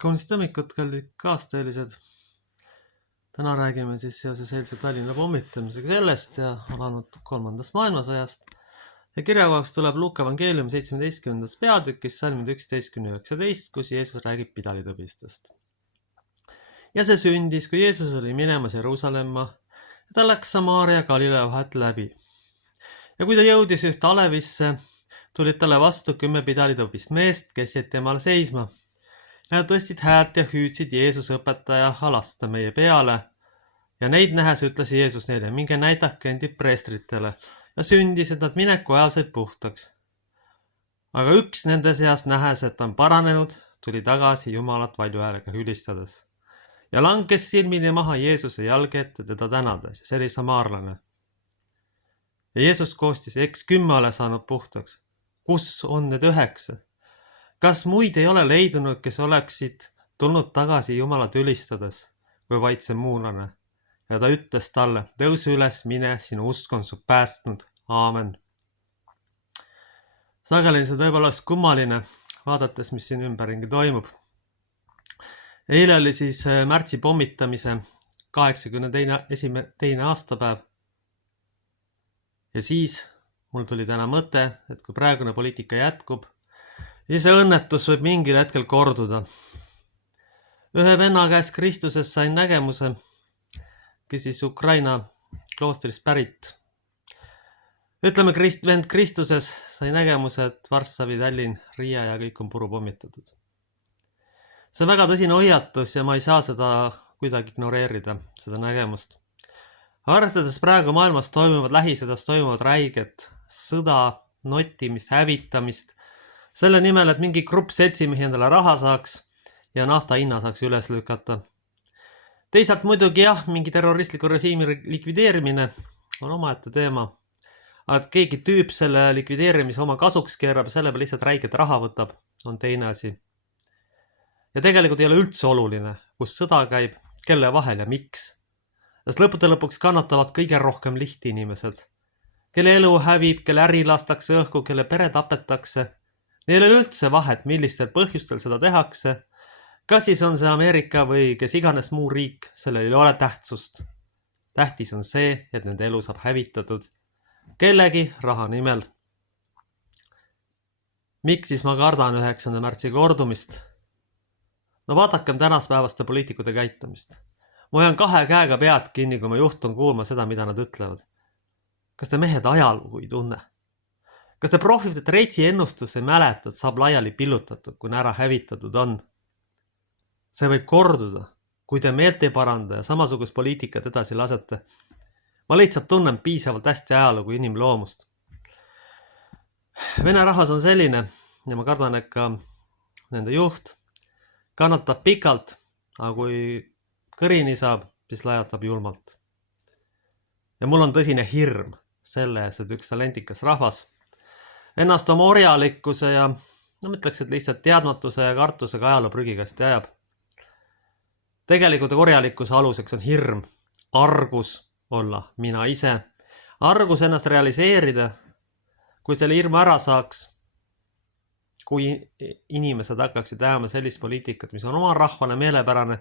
Kaunist hommikut, kallid kaasteelised. Täna räägime siis seoses eilse Tallinna pommitamisega sellest ja alanud 3. maailmasõjast. Ja kirjakohaks tuleb Luuka evangeeliumi 17. peatükis salmid 11-19, kus Jeesus räägib pidalitõbistest. Ja see sündis, kui Jeesus oli minemas Jeruusalemma ja ta läks Samaaria Galilea vahet läbi. Ja kui ta jõudis ühte alevisse, tulid talle vastu 10 pidalitõbist meest, kes jäid temale seisma. Nad tõstsid häält ja hüüdsid Jeesus õpetaja halasta meie peale. Ja neid nähes ütles Jeesus neile, minge näidake endi preestritele. Ja sündis, et nad mineku ajal said puhtaks. Aga üks nende seas nähes, et on paranenud, tuli tagasi Jumalat valju häälega hülistades. Ja langes silmini maha Jeesuse jalge ette teda tänades, ja see oli samaarlane. Ja Jeesus koostis, eks 10 ole saanud puhtaks. Kus on need 9? Kas muid ei ole leidunud, kes oleksid tulnud tagasi Jumalat ülistades, või vaid see muulane? Ja ta ütles talle, tõuse üles, mine, sinu usk on su päästnud. Aamen. Sageli see tõepoolest kummaline, vaadates, mis siin ümberringi toimub. Eile oli siis märtsi pommitamise 82. aastapäev. Ja siis mul tuli täna mõte, et kui praegune poliitika jätkub, ja see õnnetus võib mingil hetkel korduda. Ühe venna käest Kristuses sain nägemuse, kes siis Ukraina kloostrist pärit. Ütleme, vend Kristuses sai nägemuse, et Varssavi, Tallinn, Riia ja kõik on puru pommitatud. See on väga tõsine hoiatus ja ma ei saa seda kuidagi ignoreerida, seda nägemust. Arvestades praegu maailmas toimuvad, Lähis-Idas toimuvad räiget sõda, nottimist, hävitamist, selle nimel, et mingi grupp seltsimehi endale raha saaks ja nafta hinna saaks üles lükata. Teisalt muidugi jah, mingi terroristliku režiimi likvideerimine on omaette teema. Et keegi tüüp selle likvideerimise oma kasuks keerab ja selle peale lihtsalt räiget raha võtab, on teine asi. Ja tegelikult ei ole üldse oluline, kus sõda käib, kelle vahel ja miks. Sest lõppude lõpuks kannatavad kõige rohkem lihtinimesed, kelle elu hävib, kelle äri lastakse õhku, kelle pere tapetakse. Neil ei ole üldse vahet, millistel põhjustel seda tehakse. Kas siis on see Ameerika või kes iganes muu riik, sellel ei ole tähtsust. Tähtis on see, et nende elu saab hävitatud kellegi raha nimel. Miks siis ma kardan 9. märtsi kordumist? No vaadakem tänaspäevaste poliitikute käitumist. Ma hoian 2 käega pead kinni, kui ma juhtun kuulma seda, mida nad ütlevad. Kas te mehed ajalugu ei tunne? Kas te prohvite Reitsi ennustus ei mäleta, et saab laiali pillutatud, kui ära hävitatud on? See võib korduda, kui te meelt ei paranda ja samasugust poliitikat edasi lasete. Ma lihtsalt tunnen piisavalt hästi ajalugu inimloomust. Vene rahvas on selline ja ma kardan, et ka nende juht kannatab pikalt, aga kui kõrini saab, siis lajatab julmalt. Ja mul on tõsine hirm selles, et üks talentikas rahvas ennast oma orjalikkuse ja mõtleks, et lihtsalt teadmatuse ja kartusega ajaloo prügikasti ajab. Tegelikult orjalikkuse aluseks on hirm, argus olla mina ise, argus ennast realiseerida, kui selle hirmu ära saaks, kui inimesed hakkaksid ajama sellist poliitikat, mis on oma rahvale meelepärane,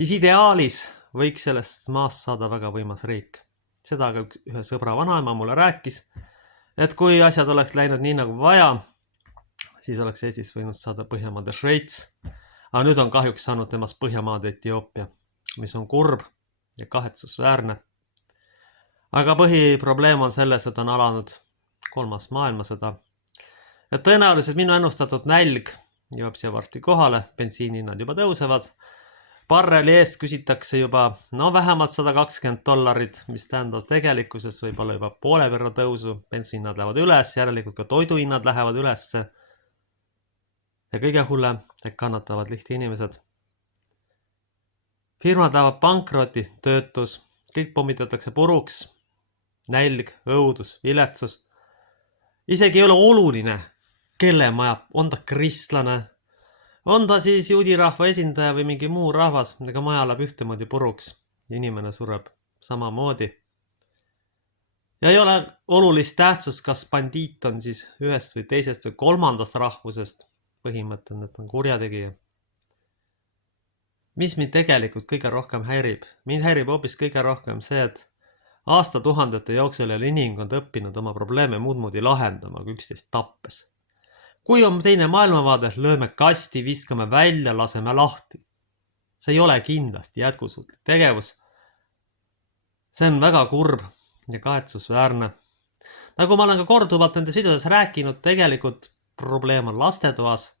siis ideaalis võiks sellest maast saada väga võimas riik. Seda ka ühe sõbra vanaema mulle rääkis, et kui asjad oleks läinud nii nagu vaja, siis oleks Eestis võinud saada Põhjamaade Šveits, aga nüüd on kahjuks saanud temast Põhjamaade Etioopia, mis on kurb ja kahetsusväärne. Aga põhiprobleem on selles, et on alanud 3. maailmasõda. Ja tõenäoliselt minu ennustatud nälg jõuab siia varsti kohale, bensiinihinnad juba tõusevad. Barreli eest küsitakse juba vähemalt $120, mis tähendab tegelikkuses võib-olla juba poole võrra tõusu. Bensiinihinnad lähevad üles, järelikult ka toiduhinnad lähevad üles. Ja kõige hullem, et kannatavad lihti inimesed. Firmad lähevad pankroti, töötus, kõik pommitatakse puruks, nälg, õudus, viletsus. Isegi ei ole oluline, kelle majab, on ta kristlane, on ta siis juudi rahva esindaja või mingi muu rahvas, ega maja läheb ühtemoodi puruks, inimene sureb samamoodi. Ja ei ole olulist tähtsust, kas bandiit on siis ühest või teisest või 3. rahvusest, põhimõtteliselt on kurjategija. mis mind tegelikult kõige rohkem häirib? Mind häirib hoopis kõige rohkem see, et aastatuhandete jooksul ei ole inimkond õppinud oma probleeme muud moodi lahendama kui üksteist tappes. Kui on teine maailmavaade, lööme kasti, viskame välja, laseme lahti. See ei ole kindlasti jätkusuutlik tegevus. See on väga kurb ja kahetsusväärne. Nagu ma olen ka korduvalt nendes videodes rääkinud, tegelikult probleem on lastetoas.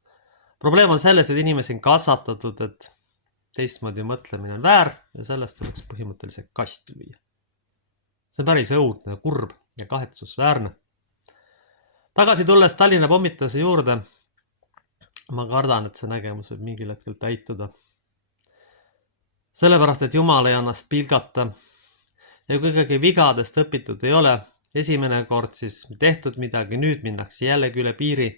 Probleem on selles, et inimesi on kasvatatud, et teistmoodi mõtlemine on väär ja sellest tuleks põhimõtteliselt kast lüüa. See on päris õudne, kurb ja kahetsusväärne. Tagasi tulles Tallinna pommituse juurde, ma kardan, et see nägemus võib mingil hetkel täituda. Sellepärast, et Jumal ei annast pilgata ja kui ikkagi vigadest õpitud ei ole, esimene kord siis tehtud midagi, nüüd minnakse jällegi üle piiri.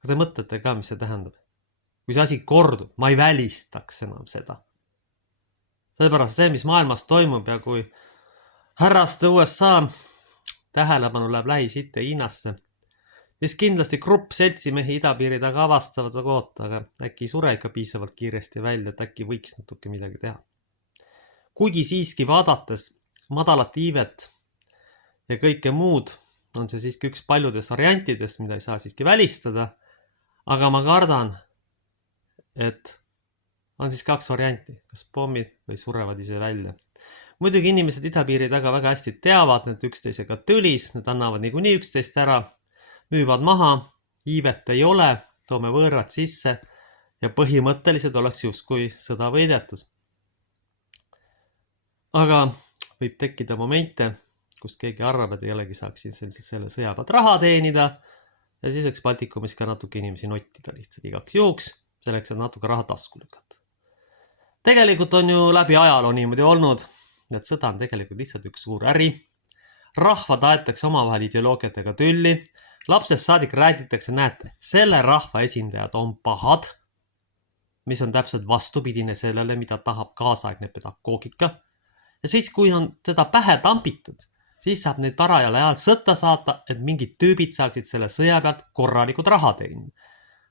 Kas te mõtlete ka, mis see tähendab? Kui see asi kordub, ma ei välistaks enam seda. Sellepärast see, mis maailmas toimub ja kui härraste USA tähelepanu läheb Lähis-Itta ja Hiinasse, siis kindlasti grupp seltsimehi idapiiri taga avastavad oota, aga äkki sure ikka piisavalt kiiresti välja, et äkki võiks natuke midagi teha. Kuigi siiski vaadates madalat iivet ja kõike muud, on see siiski üks paljudest variantidest, mida ei saa siiski välistada, aga ma kardan, et on siis kaks varianti, kas pommid või surevad ise välja. Muidugi inimesed idapiiri taga väga hästi teavad, need üksteisega tülis, need annavad niikuinii üksteist ära, müüvad maha, iivet ei ole, toome võõrad sisse ja põhimõtteliselt oleks justkui sõda võidetud. Aga võib tekkida momente, kus keegi arvab, et ei olegi saaks selle sõja pealt raha teenida ja siis võiks Baltikumis ka natuke inimesi nottida lihtsalt igaks juhuks, selleks, et natuke raha tasku lükata. Tegelikult on ju läbi ajaloo niimoodi olnud, et sõda on tegelikult lihtsalt üks suur äri. Rahvad aetakse omavahel ideoloogiatega tülli, lapsest saadik räägitakse, näete, selle rahva esindajad on pahad, mis on täpselt vastupidine sellele, mida tahab kaasaegne pedagoogika. Ja siis, kui on seda pähe tampitud, siis saab neid parajal ajal sõtta saata, et mingid tüübid saaksid selle sõja pealt korralikud raha teenida.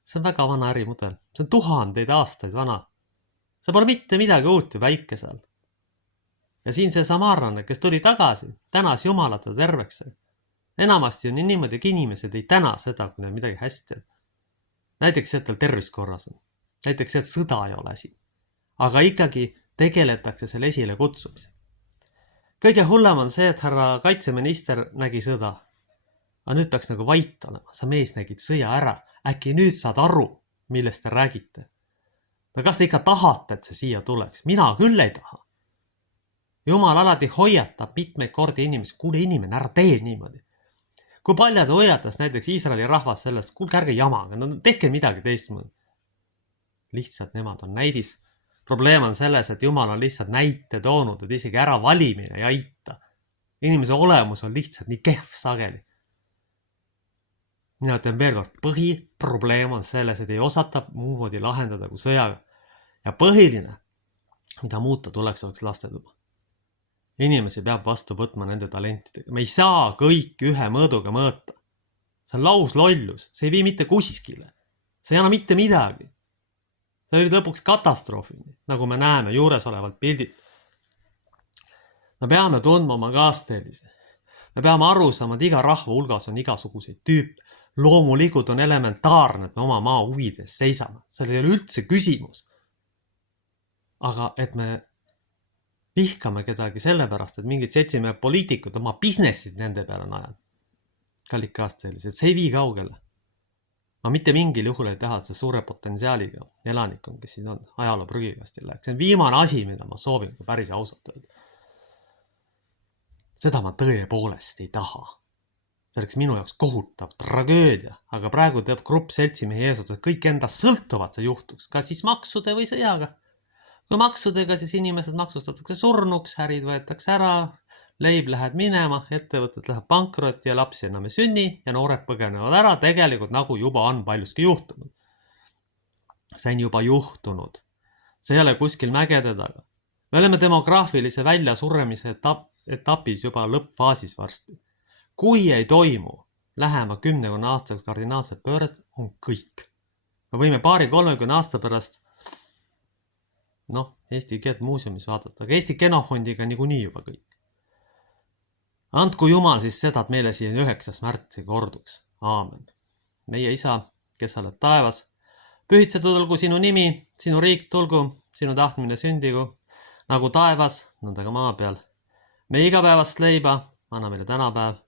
See on väga vana ärimudel. See on tuhandeid aastaid vana. See pole mitte midagi uut ja väike seal. Ja siin see samaarlane, kes tuli tagasi, tänas Jumalat ja terveks. Enamasti on niimoodi, et inimesed ei täna seda, kui neil midagi hästi. Näiteks see, et tal tervis korras on. Näiteks see, et sõda ei ole siin. Aga ikkagi tegeletakse selle esile kutsumisega. Kõige hullem on see, et härra kaitseminister nägi sõda. Aga nüüd peaks nagu vait olema. Sa mees nägid sõja ära. Äkki nüüd saad aru, millest te räägite. No kas te ikka tahate, et see siia tuleks? Mina küll ei taha. Jumal alati hoiatab mitmeid kordi inimesi. Kuule inimene, ära tee niimoodi. Kui palju ta hoiatas näiteks Iisraeli rahvas sellest, kuulge ärge jamaga, no tehke midagi teistmoodi. Lihtsalt nemad on näidis. Probleem on selles, et Jumal on lihtsalt näite toonud, et isegi ära valimine ei aita. Inimese olemus on lihtsalt nii kehv sageli. Mina ütlen veel kord, põhiprobleem on selles, et ei osata muud lahendada kui sõjaga. Ja põhiline, mida muuta tuleks, oleks lastetuba. Inimesi peab vastu võtma nende talentidega. Me ei saa kõik ühe mõõduga mõõta. See on lauslollus, see ei vii mitte kuskile. See ei anna mitte midagi. See viib lõpuks katastroofini, nagu me näeme juures olevalt pildid. Me peame tundma oma kaasteelisi. Me peame aru saama, et iga rahva hulgas on igasuguseid tüüpe. Loomulikult on elementaarne, et me oma maa huvides seisame. Seal ei ole üldse küsimus. Aga et me vihkame kedagi sellepärast, et mingid seltsimehed poliitikud oma businessid nende peale on ajanud. Kallid kaasteelised, see ei vii kaugele. Ma mitte mingil juhul ei taha, et see suure potentsiaaliga elanikkond, kes siin on, ajaloo prügikasti läheks. See on viimane asi, mida ma soovin, kui päris ausalt öelda. Seda ma tõepoolest ei taha. See oleks minu jaoks kohutav tragöödia, aga praegu teeb grupp seltsimehi eesot, et kõik endast sõltuvad see juhtuks, ka siis maksude või sõjaga. Kui maksudega, siis inimesed maksustatakse surnuks, ärid võetakse ära, leib läheb minema, ettevõtted läheb pankrotti ja lapsi enam ei sünni ja noored põgenevad ära, tegelikult nagu juba on paljuski juhtunud. See on juba juhtunud. See ei ole kuskil mägede taga. Me oleme demograafilise väljasuremise etapis juba lõppfaasis varsti. Kui ei toimu lähema 10 aastaks kardinaalset pöörest, on kõik. Me võime 20-30 aasta pärast Eesti keelt muuseumis vaadata, aga Eesti genofondiga niikuinii juba kõik. Andku Jumal siis seda, et meile siin 9. märtsi korduks. Aamen. Meie Isa, kes sa oled taevas, pühitsetud olgu sinu nimi, sinu riik tulgu, sinu tahtmine sündigu, nagu taevas, nõnda ka maa peal. Meie igapäevast leiba anna meile tänapäev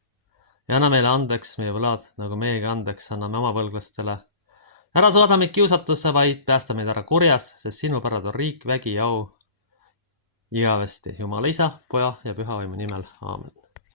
ja anna meile andeks meie võlad, nagu meiegi andeks anname oma võlglastele. Ära saada meid kiusatusse, vaid päästa meid ära kurjas, sest sinu pärad on riik, vägi ja au igavesti. Jumala Isa, Poja ja Püha Vaimu nimel. Aamen.